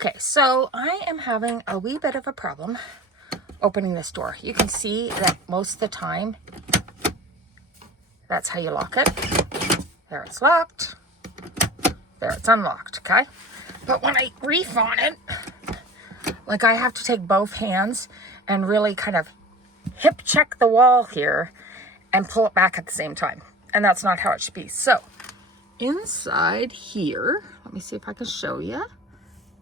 Okay, so I am having a wee bit of a problem opening this door. You can see that most of the time, that's how you lock it. There it's locked. There it's unlocked, okay? But when I reef on it, like I have to take both hands and really kind of hip check the wall here and pull it back at the same time. And that's not how it should be. So inside here, let me see if I can show you.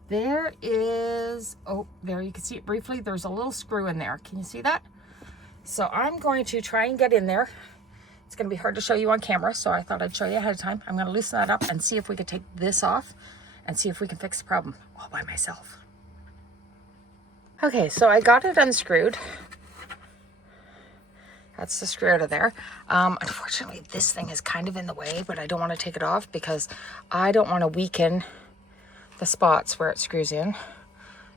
There is, oh, there you can see it briefly. There's a little screw in there. Can you see that? So I'm going to try and get in there. It's going to be hard to show you on camera, so I thought I'd show you ahead of time. I'm going to loosen that up and see if we can take this off and see if we can fix the problem all by myself. Okay, so I got it unscrewed. That's the screw out of there. Unfortunately, this thing is kind of in the way, but I don't want to take it off because I don't want to weaken the spots where it screws in.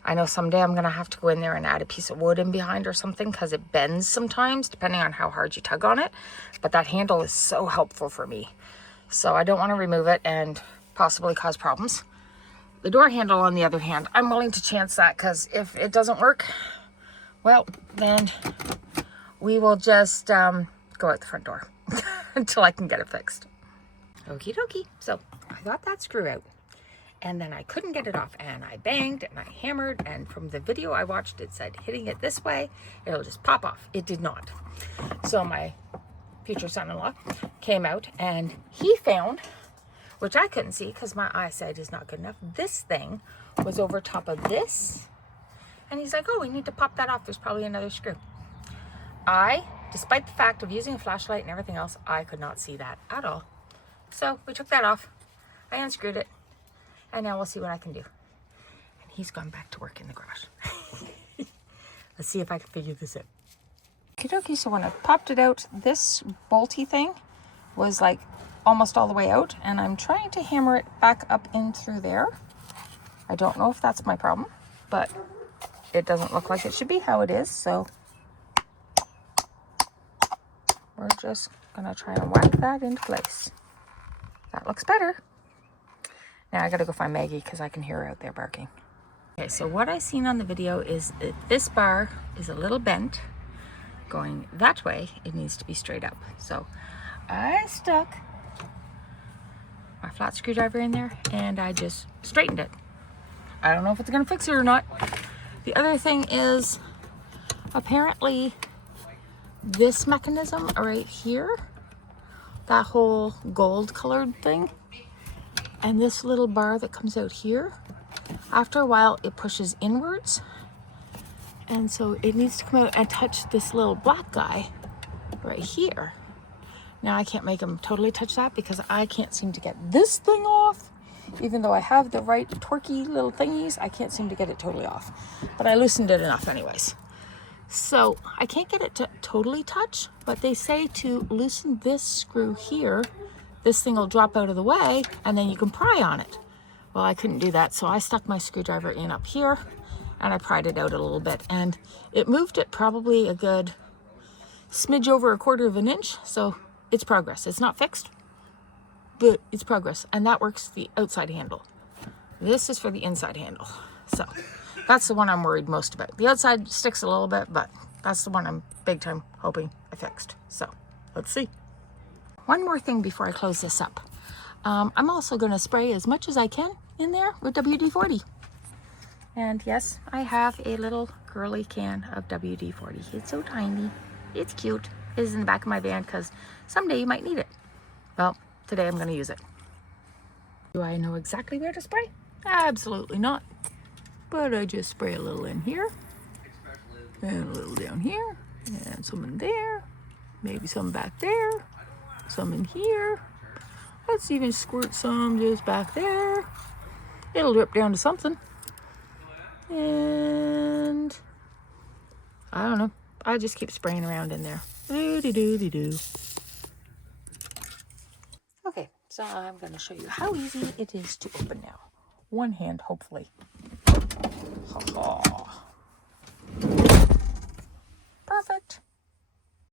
I know someday I'm going to have to go in there and add a piece of wood in behind or something because it bends sometimes depending on how hard you tug on it. But that handle is so helpful for me. So I don't want to remove it and possibly cause problems. The door handle, on the other hand, I'm willing to chance that because if it doesn't work, well, then we will just go out the front door until I can get it fixed. Okie dokie. So I got that screw out. And then I couldn't get it off, and I banged and I hammered, and from the video I watched it said hitting it this way it'll just pop off. It did not. So my future son-in-law came out and he found, which I couldn't see because my eyesight is not good enough, this thing was over top of this, and he's like, oh, we need to pop that off, there's probably another screw. Despite the fact of using a flashlight and everything else, I could not see that at all. So we took that off, I unscrewed it, and now we'll see what I can do. And he's gone back to work in the garage. Let's see if I can figure this out. Okay, so when I popped it out, this bolty thing was like almost all the way out, and I'm trying to hammer it back up in through there. I don't know if that's my problem, but it doesn't look like it should be how it is, so we're just gonna try and whack that into place. That looks better. Now I gotta go find Maggie because I can hear her out there barking. Okay, so what I seen on the video is that this bar is a little bent. Going that way, it needs to be straight up. So I stuck my flat screwdriver in there and I just straightened it. I don't know if it's gonna fix it or not. The other thing is apparently this mechanism right here, that whole gold colored thing, and this little bar that comes out here, after a while it pushes inwards, and so it needs to come out and touch this little black guy right here. Now I can't make him totally touch that because I can't seem to get this thing off. Even though I have the right torquey little thingies, I can't seem to get it totally off. But I loosened it enough anyways. So I can't get it to totally touch, but they say to loosen this screw here, this thing will drop out of the way and then you can pry on it. Well, I couldn't do that, so I stuck my screwdriver in up here and I pried it out a little bit, and it moved it probably a good smidge over 1/4 of an inch. So it's progress. It's not fixed, but it's progress, and that works the outside handle. This is for the inside handle. So that's the one I'm worried most about. The outside sticks a little bit, but that's the one I'm big time hoping I fixed. So let's see. One more thing before I close this up. I'm also going to spray as much as I can in there with WD-40. And yes, I have a little girly can of WD-40. It's so tiny. It's cute. It is in the back of my van because someday you might need it. Well, today I'm going to use it. Do I know exactly where to spray? Absolutely not. But I just spray a little in here, and a little down here, and some in there, maybe some back there, some in here. Let's even squirt some just back there. It'll drip down to something. And I don't know. I just keep spraying around in there. Doo-dee-doo-dee-doo. Okay, so I'm going to show you how easy it is to open now. One hand, hopefully. Ha-ha. Perfect.